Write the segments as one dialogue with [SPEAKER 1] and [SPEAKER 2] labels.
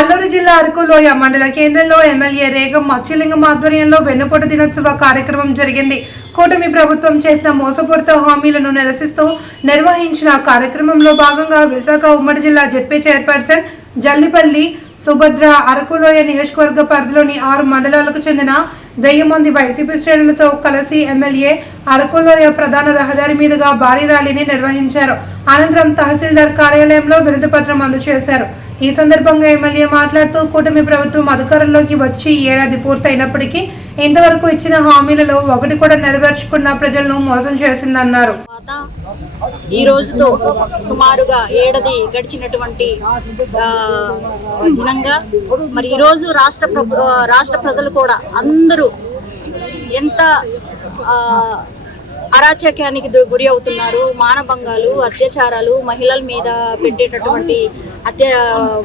[SPEAKER 1] అల్లూరు జిల్లా అరకులోయ మండల కేంద్రంలో ఎమ్మెల్యే రేగం మత్స్యలింగం ఆధ్వర్యంలో వెన్నుపోటు దినోత్సవ కార్యక్రమం జరిగింది. కూటమి ప్రభుత్వం చేసిన మోసపూరిత హామీలను నిరసిస్తూ నిర్వహించిన కార్యక్రమంలో భాగంగా విశాఖ ఉమ్మడి జిల్లా జెడ్పీ చైర్పర్సన్ జల్లిపల్లి సుభద్ర అరకులోయ నియోజకవర్గ పరిధిలోని ఆరు మండలాలకు చెందిన వెయ్యి మంది వైసీపీ శ్రేణులతో కలిసి ఎమ్మెల్యే అరకులోయ ప్రధాన రహదారి మీదుగా భారీ ర్యాలీని నిర్వహించారు. అనంతరం తహసీల్దార్ కార్యాలయంలో వినతి పత్రం అందజేశారు. ఈ సందర్భంగా ఎమ్మెల్యే మాట్లాడుతూ కూటమి ప్రభుత్వం అధికారంలోకి వచ్చి ఏడాది పూర్తయినప్పటికీ ఇంతవరకు ఇచ్చిన హామీలలో ఒకటి కూడా నెరవేర్చకుండా ప్రజలను మోసం చేసిందన్నారు.
[SPEAKER 2] ఈ రోజుతో సుమారుగా ఏడాది గడిచినటువంటి దినంగా మరి ఈరోజు రాష్ట్ర రాష్ట్ర ప్రజలు కూడా అందరూ ఎంత అరాచక్యానికి అరాచకానికి గురి అవుతున్నారు మానభంగాలు అత్యాచారాలు మహిళల మీద పెట్టేటటువంటి అదే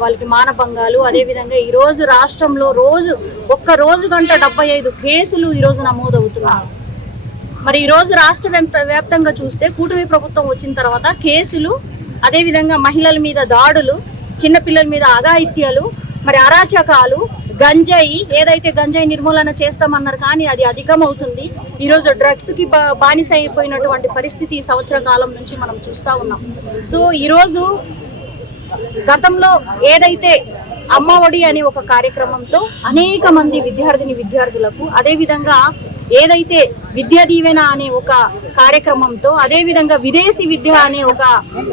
[SPEAKER 2] వాళ్ళకి మానభంగాలు. అదేవిధంగా ఈరోజు రాష్ట్రంలో రోజు ఒక్క రోజు గంట డెబ్బై ఐదు కేసులు ఈరోజు నమోదవుతున్నారు నమోదవుతున్నాయి. మరి ఈరోజు రాష్ట్ర వ్యాప్తంగా చూస్తే కూటమి ప్రభుత్వం వచ్చిన తర్వాత కేసులు అదేవిధంగా మహిళల మీద దాడులు చిన్నపిల్లల మీద అఘాయిత్యాలు మరి అరాచకాలు గంజాయి ఏదైతే గంజాయి నిర్మూలన చేస్తామన్నారు కానీ అది అధికం అవుతుంది ఈరోజు డ్రగ్స్కి బా బానిస అయిపోయినటువంటి పరిస్థితి ఈ సంవత్సర కాలం నుంచి మనం చూస్తా ఉన్నాం. సో ఈరోజు గతంలో ఏదైతే అమ్మ ఒడి అనే ఒక కార్యక్రమంతో అనేక మంది విద్యార్థిని విద్యార్థులకు అదేవిధంగా ఏదైతే విద్యా దీవెన అనే ఒక కార్యక్రమంతో అదే విధంగా విదేశీ విద్య అనే ఒక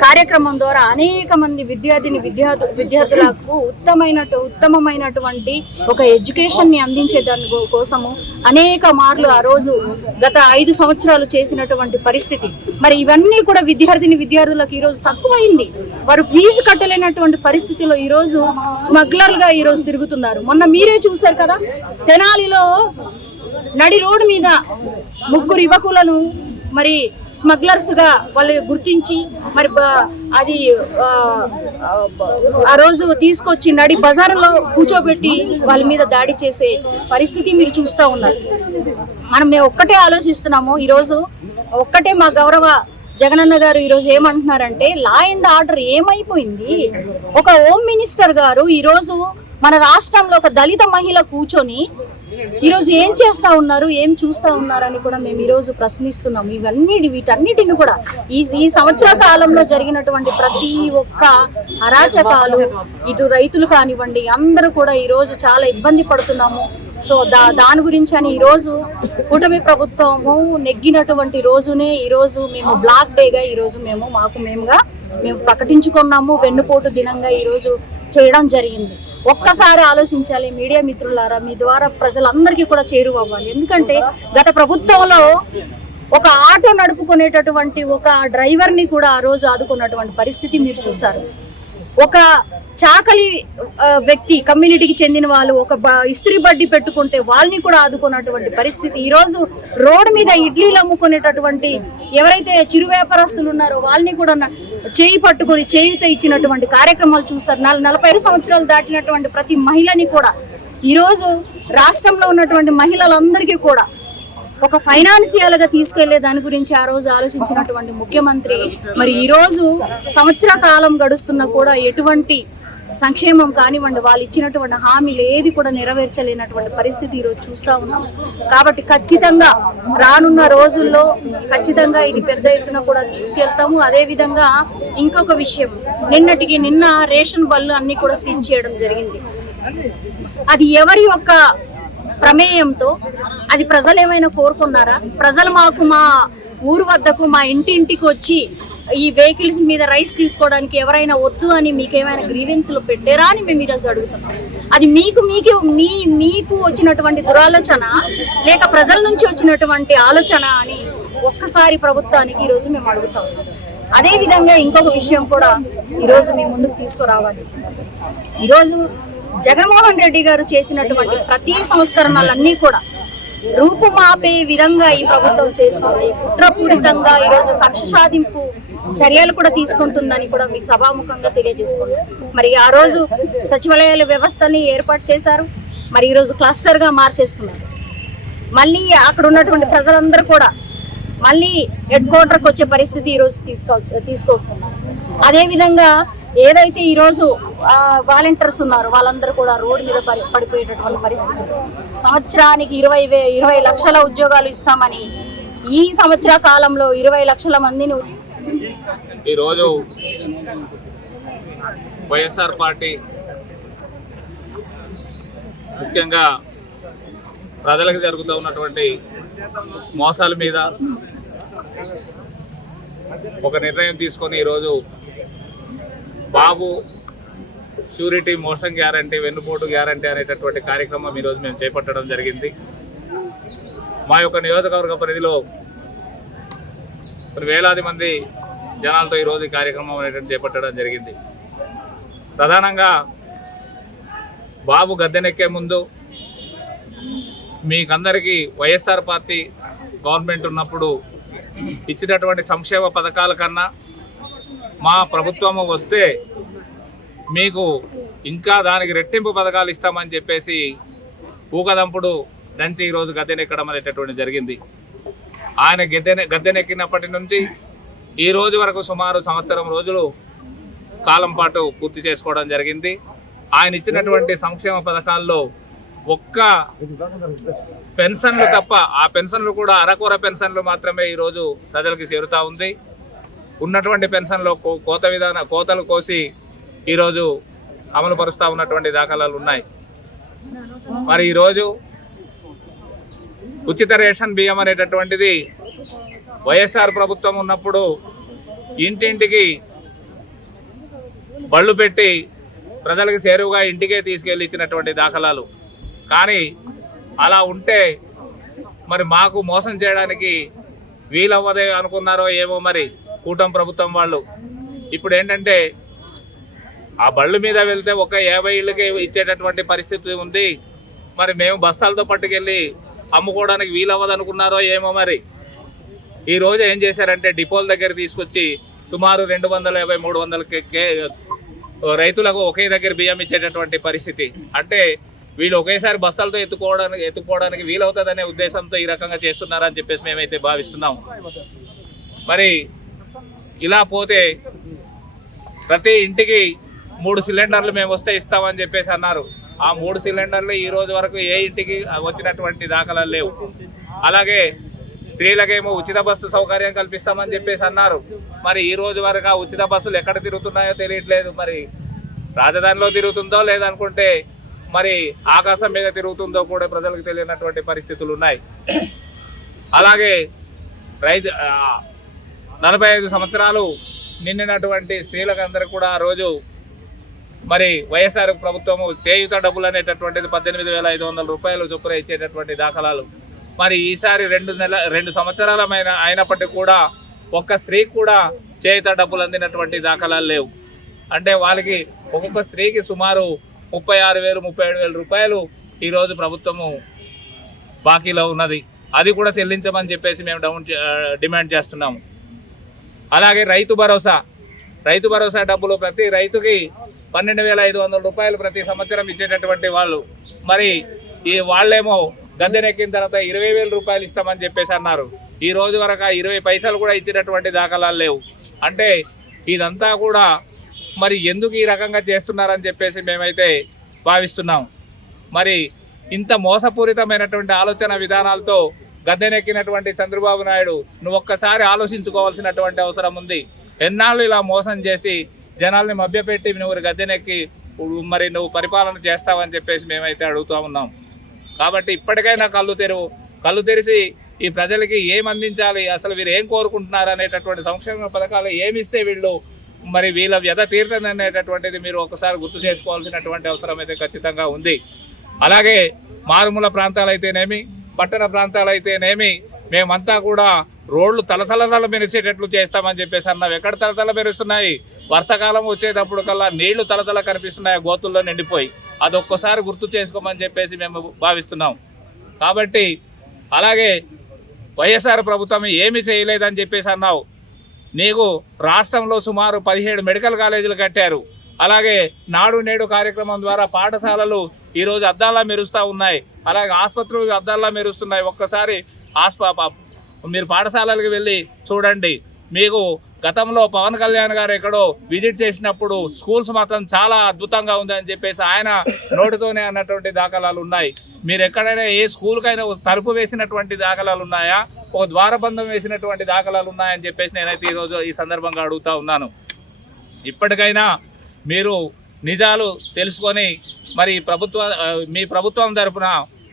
[SPEAKER 2] కార్యక్రమం ద్వారా అనేక మంది విద్యార్థిని విద్యార్థు విద్యార్థులకు ఉత్తమైన ఉత్తమమైనటువంటి ఒక ఎడ్యుకేషన్ని అందించే దాని కోసము అనేక మార్లు ఆ రోజు గత ఐదు సంవత్సరాలు చేసినటువంటి పరిస్థితి. మరి ఇవన్నీ కూడా విద్యార్థిని విద్యార్థులకు ఈరోజు తక్కువైంది. వారు ఫీజు కట్టలేనటువంటి పరిస్థితిలో ఈరోజు స్మగ్లర్గా స్మగ్లర్గా తిరుగుతున్నారు. మొన్న మీరే చూశారు కదా తెనాలిలో నడి రోడ్డు మీద ముగ్గురు యువకులను మరి స్మగ్లర్స్గా వాళ్ళు గుర్తించి మరి అది ఆ, ఆ రోజు తీసుకొచ్చి నడి బజార్లో కూర్చోబెట్టి వాళ్ళ మీద దాడి చేసే పరిస్థితి మీరు చూస్తూ ఉన్నారు. మనం మేము ఒక్కటే ఆలోచిస్తున్నాము ఈరోజు ఒక్కటే మా గౌరవ జగనన్న గారు ఈరోజు ఏమంటున్నారంటే లా అండ్ ఆర్డర్ ఏమైపోయింది? ఒక హోమ్ మినిస్టర్ గారు ఈరోజు మన రాష్ట్రంలో ఒక దళిత మహిళ కూర్చొని ఈరోజు ఏం చేస్తా ఉన్నారు ఏం చూస్తా ఉన్నారని కూడా మేము ఈరోజు ప్రశ్నిస్తున్నాం. ఇవన్నీ వీటన్నిటిని కూడా ఈ ఈ సంవత్సర కాలంలో జరిగినటువంటి ప్రతి ఒక్క అరాచకాలు ఇటు రైతులు కానివ్వండి అందరూ కూడా ఈరోజు చాలా ఇబ్బంది పడుతున్నాము. సో దా దాని గురించి అని ఈరోజు కూటమి ప్రభుత్వము నెగ్గినటువంటి రోజునే ఈరోజు మేము బ్లాక్ డేగా ఈరోజు మేము మాకు మేముగా మేము ప్రకటించుకున్నాము. వెన్నుపోటు దినంగా ఈరోజు చేయడం జరిగింది. ఒక్కసారి ఆలోచించాలి మీడియా మిత్రులారా మీ ద్వారా ప్రజలందరికీ కూడా చేరువవ్వాలి ఎందుకంటే గత ప్రభుత్వంలో ఒక ఆటో నడుపుకునేటటువంటి ఒక డ్రైవర్ని కూడా ఆ రోజు ఆదుకున్నటువంటి పరిస్థితి మీరు చూసారు ఒక చాకలి వ్యక్తి కమ్యూనిటీకి చెందిన వాళ్ళు ఒక బ- ఇస్త్రీ బడ్డీ పెట్టుకుంటే వాళ్ళని కూడా ఆదుకున్నటువంటి పరిస్థితి. ఈరోజు రోడ్డు మీద ఇడ్లీలు అమ్ముకునేటటువంటి ఎవరైతే చిరు వ్యాపారస్తులు ఉన్నారో వాళ్ళని కూడా చేయి పట్టుకొని చేయిత ఇచ్చినటువంటి కార్యక్రమాలు చూసారు నాలుగు నలభై సంవత్సరాలు దాటినటువంటి ప్రతి మహిళని కూడా ఈరోజు రాష్ట్రంలో ఉన్నటువంటి మహిళలందరికీ కూడా ఒక ఫైనాన్షియల్గా తీసుకెళ్ళే దాని గురించి ఆ రోజు ఆలోచించినటువంటి ముఖ్యమంత్రి మరి ఈరోజు సంవత్సర కాలం గడుస్తున్నా కూడా ఎటువంటి సంక్షేమం కానివ్వండి వాళ్ళు ఇచ్చినటువంటి హామీలు ఏది కూడా నెరవేర్చలేనటువంటి పరిస్థితి ఈరోజు చూస్తా ఉన్నాం. కాబట్టి ఖచ్చితంగా రానున్న రోజుల్లో ఖచ్చితంగా ఇది పెద్ద ఎత్తున కూడా తీసుకెళ్తాము. అదేవిధంగా ఇంకొక విషయం నిన్నటికి నిన్న రేషన్ బళ్ళు అన్ని కూడా సీజ్ చేయడం జరిగింది. అది ఎవరి యొక్క ప్రమేయంతో అది ప్రజలు ఏమైనా కోరుకున్నారా? ప్రజలు మాకు మా ఊరు వద్దకు మా ఇంటింటికి వచ్చి ఈ వెహికల్స్ మీద రైస్ తీసుకోవడానికి ఎవరైనా వద్దు అని మీకు ఏమైనా గ్రీవెన్స్లు పెట్టారా అని మేము ఈరోజు అడుగుతున్నాం. అది మీకు మీకు మీ మీకు వచ్చినటువంటి దురాలోచన లేక ప్రజల నుంచి వచ్చినటువంటి ఆలోచన అని ఒక్కసారి ప్రభుత్వానికి ఈరోజు మేము అడుగుతాం. అదే విధంగా ఇంకొక విషయం కూడా ఈరోజు మీ ముందుకు తీసుకురావాలి. ఈరోజు జగన్మోహన్ రెడ్డి గారు చేసినటువంటి ప్రతి సంస్కరణలన్నీ కూడా రూపుమాపే విధంగా ఈ ప్రభుత్వం చేస్తుంది. కుట్రపూరితంగా ఈరోజు కక్ష సాధింపు చర్యలు కూడా తీసుకుంటుందని కూడా మీకు సభాముఖంగా తెలియజేసుకున్నాం మరి ఆ రోజు సచివాలయాల వ్యవస్థని ఏర్పాటు చేశారు. మరి ఈరోజు క్లస్టర్గా మార్చేస్తున్నారు. మళ్ళీ అక్కడ ఉన్నటువంటి ప్రజలందరూ కూడా మళ్ళీ హెడ్ క్వార్టర్కి వచ్చే పరిస్థితి ఈరోజు తీసుకో తీసుకొస్తున్నారు. అదేవిధంగా ఏదైతే ఈరోజు వాలంటీర్స్ ఉన్నారు వాళ్ళందరూ కూడా రోడ్డు మీద పడి పడిపోయేటటువంటి పరిస్థితి. సంవత్సరానికి ఇరవై వే ఇరవై లక్షల ఉద్యోగాలు ఇస్తామని ఈ సంవత్సర కాలంలో ఇరవై లక్షల మందిని
[SPEAKER 3] ఈరోజు వైఎస్ఆర్ పార్టీ ముఖ్యంగా ప్రజలకు జరుగుతూ ఉన్నటువంటి మోసాల మీద ఒక నిర్ణయం తీసుకొని ఈరోజు బాబు షూరిటీ మోసం గ్యారంటీ వెన్నుపోటు గ్యారంటీ అనేటటువంటి కార్యక్రమం ఈరోజు మేము చేపట్టడం జరిగింది. మా యొక్క నియోజకవర్గ పరిధిలో వేలాది మంది జనాలతో ఈరోజు ఈ కార్యక్రమం అనేటువంటి చేపట్టడం జరిగింది. ప్రధానంగా బాబు గద్దెనెక్కే ముందు మీకందరికీ వైఎస్ఆర్ పార్టీ గవర్నమెంట్ ఉన్నప్పుడు ఇచ్చినటువంటి సంక్షేమ పథకాల కన్నా మా ప్రభుత్వము వస్తే మీకు ఇంకా దానికి రెట్టింపు పథకాలు ఇస్తామని చెప్పేసి ఊకదంపుడు దంచి ఈరోజు గద్దెనెక్కడం అనేటటువంటి జరిగింది. ఆయన గద్దెనె గద్దెనెక్కినప్పటి నుంచి ఈ రోజు వరకు సుమారు సంవత్సరం రోజులు కాలం పాటు పూర్తి చేసుకోవడం జరిగింది. ఆయన ఇచ్చినటువంటి సంక్షేమ పథకాల్లో ఒక్క పెన్షన్లు తప్ప ఆ పెన్షన్లు కూడా అరకొర పెన్షన్లు మాత్రమే ఈరోజు ప్రజలకి చేరుతా ఉంది. ఉన్నటువంటి పెన్షన్లో కో- కోత విధాన కోతలు కోసి ఈరోజు అమలు పరుస్తూ ఉన్నటువంటి దాఖలాలు ఉన్నాయి. మరి ఈరోజు ఉచిత రేషన్ బియ్యం అనేటటువంటిది వైఎస్ఆర్ ప్రభుత్వం ఉన్నప్పుడు ఇంటింటికి బళ్ళు పెట్టి ప్రజలకు చేరువుగా ఇంటికే తీసుకెళ్ళి ఇచ్చినటువంటి దాఖలాలు. కానీ అలా ఉంటే మరి మాకు మోసం చేయడానికి వీలవ్వదే అనుకున్నారో ఏమో మరి కూటమి ప్రభుత్వం వాళ్ళు. ఇప్పుడు ఏంటంటే ఆ బళ్ళు మీద వెళ్తే ఒక యాభై ఇళ్ళకి ఇచ్చేటటువంటి పరిస్థితి ఉంది. మరి మేము బస్తాలతో పట్టుకెళ్ళి అమ్ముకోవడానికి వీలవ్వదనుకున్నారో ఏమో మరి ఈ రోజు ఏం చేశారంటే డిపోల దగ్గర తీసుకొచ్చి సుమారు రెండు వందల యాభై మూడు వందల కే- రైతులకు ఒకే దగ్గర బియ్యం ఇచ్చేటటువంటి పరిస్థితి. అంటే వీళ్ళు ఒకేసారి బస్సలతో ఎత్తుకోవడానికి ఎత్తుకోవడానికి వీలవుతుందనే ఉద్దేశంతో ఈ రకంగా చేస్తున్నారని చెప్పేసి మేమైతే భావిస్తున్నాం. మరి ఇలా పోతే ప్రతి ఇంటికి మూడు సిలిండర్లు మేము వస్తే ఇస్తామని చెప్పేసి అన్నారు. ఆ మూడు సిలిండర్లు ఈ రోజు వరకు ఏ ఇంటికి వచ్చినటువంటి దాఖలాలు లేవు. అలాగే స్త్రీలకేమో ఉచిత బస్సు సౌకర్యం కల్పిస్తామని చెప్పేసి అన్నారు. మరి ఈ రోజు వరకు ఆ ఉచిత బస్సులు ఎక్కడ తిరుగుతున్నాయో తెలియట్లేదు. మరి రాజధానిలో తిరుగుతుందో లేదనుకుంటే మరి ఆకాశం మీద తిరుగుతుందో కూడా ప్రజలకు తెలియనటువంటి పరిస్థితులు ఉన్నాయి. అలాగే రైతు నలభై ఐదు సంవత్సరాలు నిండినటువంటి స్త్రీలకందరూ కూడా ఆ రోజు మరి వైఎస్ఆర్ ప్రభుత్వము చేయుత డబ్బులు అనేటటువంటిది పద్దెనిమిది వేల ఐదు వందల రూపాయలు చొప్పున ఇచ్చేటటువంటి దాఖలాలు. మరి ఈసారి రెండు నెల రెండు సంవత్సరాలమైన అయినప్పటికీ కూడా ఒక్క స్త్రీకి కూడా చేయిత డబ్బులు అందినటువంటి దాఖలాలు లేవు. అంటే వాళ్ళకి ఒక్కొక్క స్త్రీకి సుమారు ముప్పై ఆరు వేలు ముప్పై ఏడు వేల రూపాయలు ఈరోజు ప్రభుత్వము బాకీలో ఉన్నది. అది కూడా చెల్లించమని చెప్పేసి మేము డౌన్ చే- డిమాండ్ చేస్తున్నాము. అలాగే రైతు భరోసా. రైతు భరోసా డబ్బులు ప్రతి రైతుకి పన్నెండు వేల ఐదు వందల రూపాయలు ప్రతి సంవత్సరం ఇచ్చేటటువంటి వాళ్ళు. మరి ఈ వాళ్ళేమో గద్దెనెక్కిన తర్వాత ఇరవై వేల రూపాయలు ఇస్తామని చెప్పేసి అన్నారు. ఈ రోజు వరకు ఆ ఇరవై పైసలు కూడా ఇచ్చినటువంటి దాఖలాలు లేవు. అంటే ఇదంతా కూడా మరి ఎందుకు ఈ రకంగా చేస్తున్నారని చెప్పేసి మేమైతే భావిస్తున్నాం. మరి ఇంత మోసపూరితమైనటువంటి ఆలోచన విధానాలతో గద్దెనెక్కినటువంటి చంద్రబాబు నాయుడు నువ్వు ఒక్కసారి ఆలోచించుకోవాల్సినటువంటి అవసరం ఉంది. ఎన్నాళ్ళు ఇలా మోసం చేసి జనాల్ని మభ్యపెట్టి నువ్వు గద్దెనెక్కి మరి నువ్వు పరిపాలన చేస్తావని చెప్పేసి మేమైతే అడుగుతూ ఉన్నాం. కాబట్టి ఇప్పటికైనా కళ్ళు తెరువు కళ్ళు తెరిచి ఈ ప్రజలకి ఏం అందించాలి అసలు వీరు ఏం కోరుకుంటున్నారు అనేటటువంటి సంక్షేమ పథకాలు ఏమి ఇస్తే వీళ్ళు మరి వీళ్ళ వ్యధ తీరుతుంది అనేటటువంటిది మీరు ఒకసారి గుర్తు చేసుకోవాల్సినటువంటి అవసరం అయితే ఖచ్చితంగా ఉంది. అలాగే మారుమూల ప్రాంతాలు అయితేనేమి పట్టణ ప్రాంతాలైతేనేమి మేమంతా కూడా రోడ్లు తలతలతల మెరిసేటట్లు చేస్తామని చెప్పేసి అన్నాం. ఎక్కడ తలతల మెరుస్తున్నాయి? వర్షాకాలం వచ్చేటప్పుడు కల్లా నీళ్ళు తలతల కనిపిస్తున్నాయి గోతుల్లో నిండిపోయి. అది ఒక్కసారి గుర్తు చేసుకోమని చెప్పేసి మేము భావిస్తున్నాం. కాబట్టి అలాగే వైఎస్ఆర్ ప్రభుత్వం ఏమి చేయలేదని చెప్పేసి అన్నావు. నీకు రాష్ట్రంలో సుమారు పదిహేడు మెడికల్ కాలేజీలు కట్టారు. అలాగే నాడు నేడు కార్యక్రమం ద్వారా పాఠశాలలు ఈరోజు అద్దాల్లా మెరుస్తూ ఉన్నాయి. అలాగే ఆసుపత్రులు అద్దాల మెరుస్తున్నాయి. ఒక్కసారి ఆస్ప మీరు పాఠశాలలకు వెళ్ళి చూడండి. మీకు గతంలో పవన్ కళ్యాణ్ గారు ఎక్కడో విజిట్ చేసినప్పుడు స్కూల్స్ మాత్రం చాలా అద్భుతంగా ఉందని చెప్పేసి ఆయన నోటితోనే అన్నటువంటి దాఖలాలు ఉన్నాయి. మీరు ఎక్కడైనా ఏ స్కూల్కైనా తలుపు వేసినటువంటి దాఖలాలు ఉన్నాయా? ఒక ద్వారబంధం వేసినటువంటి దాఖలాలు ఉన్నాయని చెప్పేసి నేనైతే ఈరోజు ఈ సందర్భంగా అడుగుతా ఉన్నాను. ఇప్పటికైనా మీరు నిజాలు తెలుసుకొని మరి ప్రభుత్వ మీ ప్రభుత్వం తరపున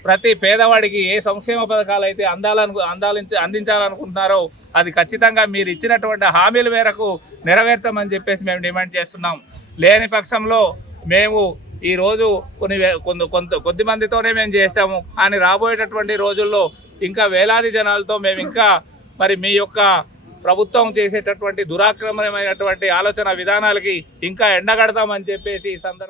[SPEAKER 3] ప్రతి పేదవాడికి ఏ సంక్షేమ పథకాలు అయితే అందాలను అందాలించి అందించాలనుకుంటున్నారో అది ఖచ్చితంగా మీరు ఇచ్చినటువంటి హామీల మేరకు నెరవేర్చమని చెప్పేసి మేము డిమాండ్ చేస్తున్నాం. లేని పక్షంలో మేము ఈరోజు కొన్ని వే- కొంత కొంత కొద్ది మందితోనే మేము చేసాము కానీ రాబోయేటటువంటి రోజుల్లో ఇంకా వేలాది జనాలతో మేము ఇంకా మరి మీ యొక్క ప్రభుత్వం చేసేటటువంటి దురాక్రమణమైనటువంటి ఆలోచన విధానాలకి ఇంకా ఎండగడతామని చెప్పేసి ఈ సందర్భం